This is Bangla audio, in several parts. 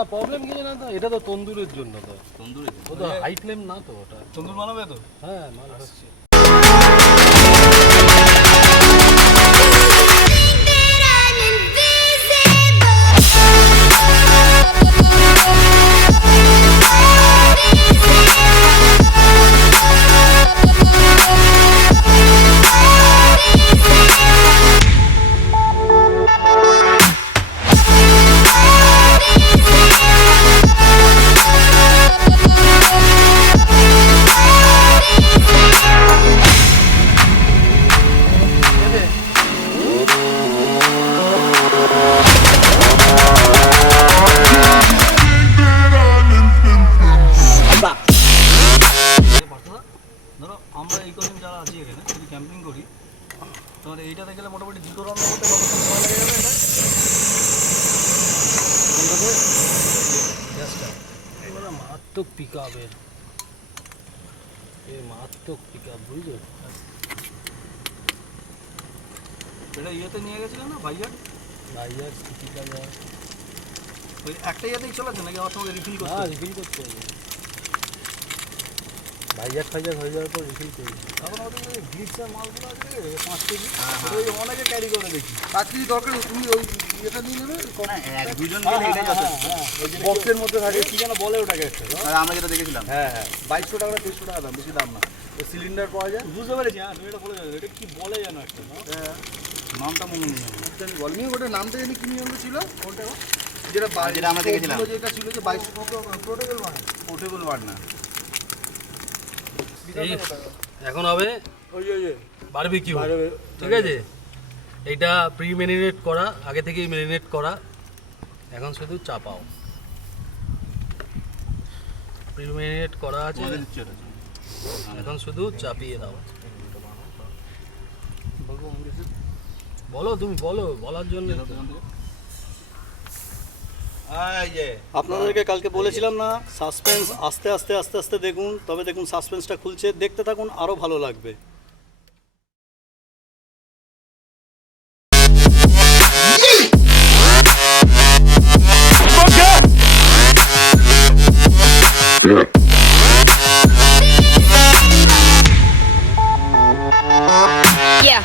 না প্রবলেম কিছু না তো, এটা তো তন্দুরের জন্য তো। তন্দুরের জন্য? ও তো হাই ফ্লেম না তো ওটা। তন্দুর বানাবে তো? হ্যাঁ মাল আসছে। ধরো আমরা এই কদিন যারা আছি এখানে যদি ক্যাম্পিং করি, তোমার এইটাতে গেলে মোটামুটি দুটো রান্না করতে কতক্ষণ সময় লেগে যাবে এটা? গ্যাসটা এবারে মারাত্মক পিক আপের, মারাত্মক পিক আপ বুঝলো। এটা ইয়েতে নিয়ে গেছিলেন না ভাইয়ার? ভাইয়ার সিটিটা যায় ওই একটা ইয়েতেই চলেছে নাকি আমার সঙ্গে রিফিল করতে? হ্যাঁ রিফিল করতে হবে, ভাইজার ফাইজার হয়ে যাওয়ার পর রিফিল করি। এখন আমাদের যে গ্লিটসের মালগুলো আছে 5 কেজি, ওই অনেকে ক্যারি করে দেখি। 5 কেজি দরকার, তুমি ওই ইয়েটা নিয়ে নেবে, এক দুজন গেলে এটাই যথেষ্ট। বক্সের মধ্যে থাকে, কি যেন বলে ওটাকে একটা, আমরা যেটা দেখেছিলাম। হ্যাঁ 2200 টাকা 2300 টাকা দাম, বেশি দাম না। তো সিলিন্ডার পাওয়া যায়। বুঝতে পেরেছি, হ্যাঁ তুমি এটা বলে যাবে, এটা কি বলে জানো একটা, হ্যাঁ নামটা মনে নেই জানি বলনি, ওটা নামটা জানি কি নিয়ম ছিল কোনটা, যেটা আমরা দেখেছিলাম, যেটা ছিল যে 2200 পোর্টেবল বার্নার। এখন হবে বারবিকিউ, ঠিক আছে। এইটা প্রি ম্যারিনেট করা, আগে থেকেই ম্যারিনেট করা, এখন শুধু চাপাও। প্রি ম্যারিনেট করা আছে, এখন শুধু চাপিয়ে দাও। বলো তুমি, বলো, বলার জন্য। আপনাদেরকে কালকে বলেছিলাম না সাসপেন্স আস্তে আস্তে আস্তে আস্তে দেখুন, তবে দেখুন সাসপেন্সটা খুলছে, দেখতে থাকুন, আরও ভালো লাগবে। Yeah.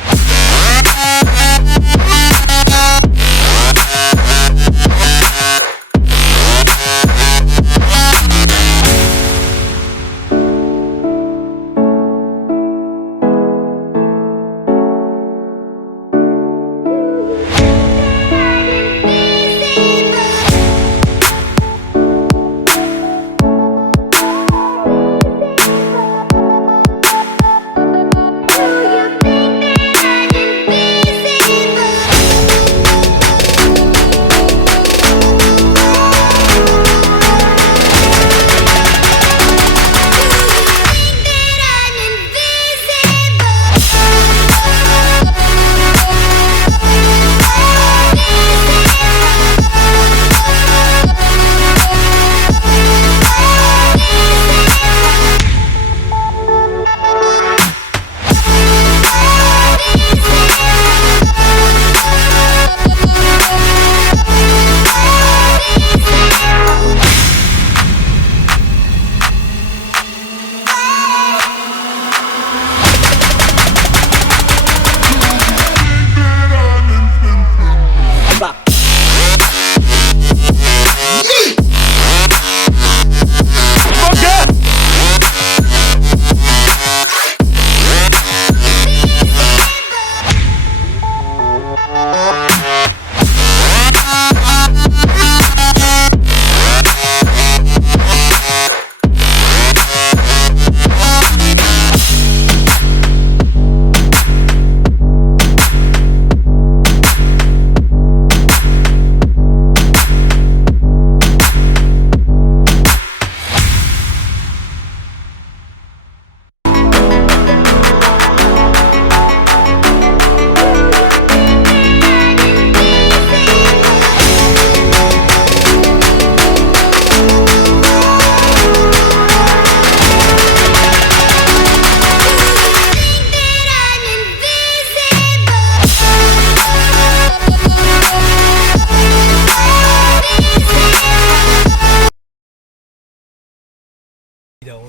যাবো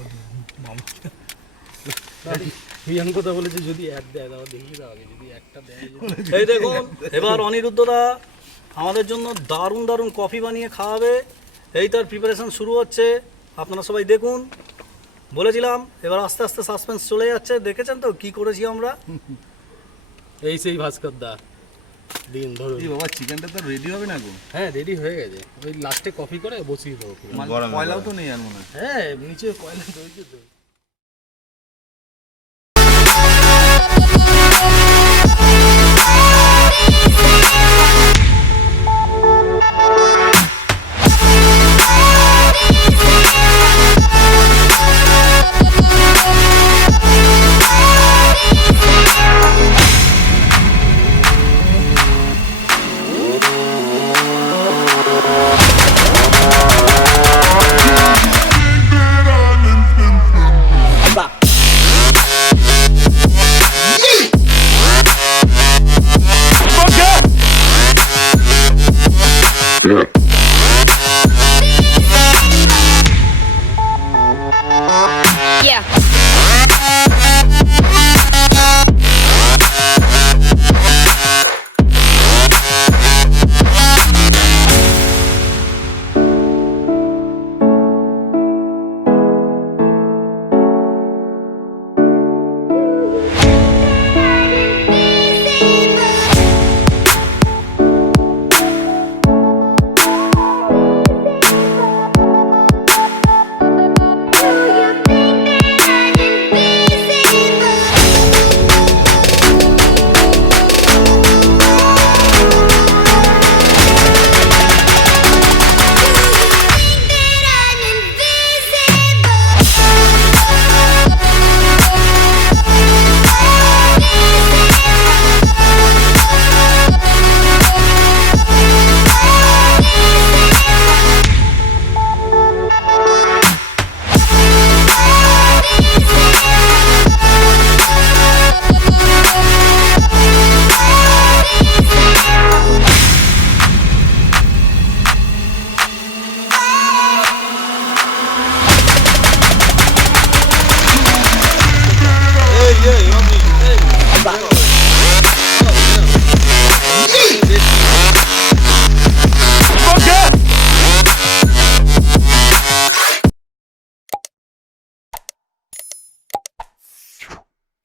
মামা রিয়ান কথা বলেছে যদি অ্যাড দেয় তাহলে দেখি দাও আগে যদি একটা দেয় এই দেখুন এবার অনিরুদ্ধ দা আমাদের জন্য দারুণ দারুণ কফি বানিয়ে খাওয়াবে, এই তার প্রিপারেশন শুরু হচ্ছে, আপনারা সবাই দেখুন। বলেছিলাম এবার আস্তে আস্তে সাসপেন্স চলে যাচ্ছে, দেখেছেন তো কি করেছি আমরা। এই সেই ভাস্কর দা দিন ধরুন। এই বাবা চিকেনটা তো রেডি হবে না গো? হ্যাঁ রেডি হয়ে গেছে, ওই লাস্টে কফি করে বসিয়ে দেবো। কয়লাও তো নেই আর মনে হয়। হ্যাঁ নিচে কয়লা রয়েছে তো।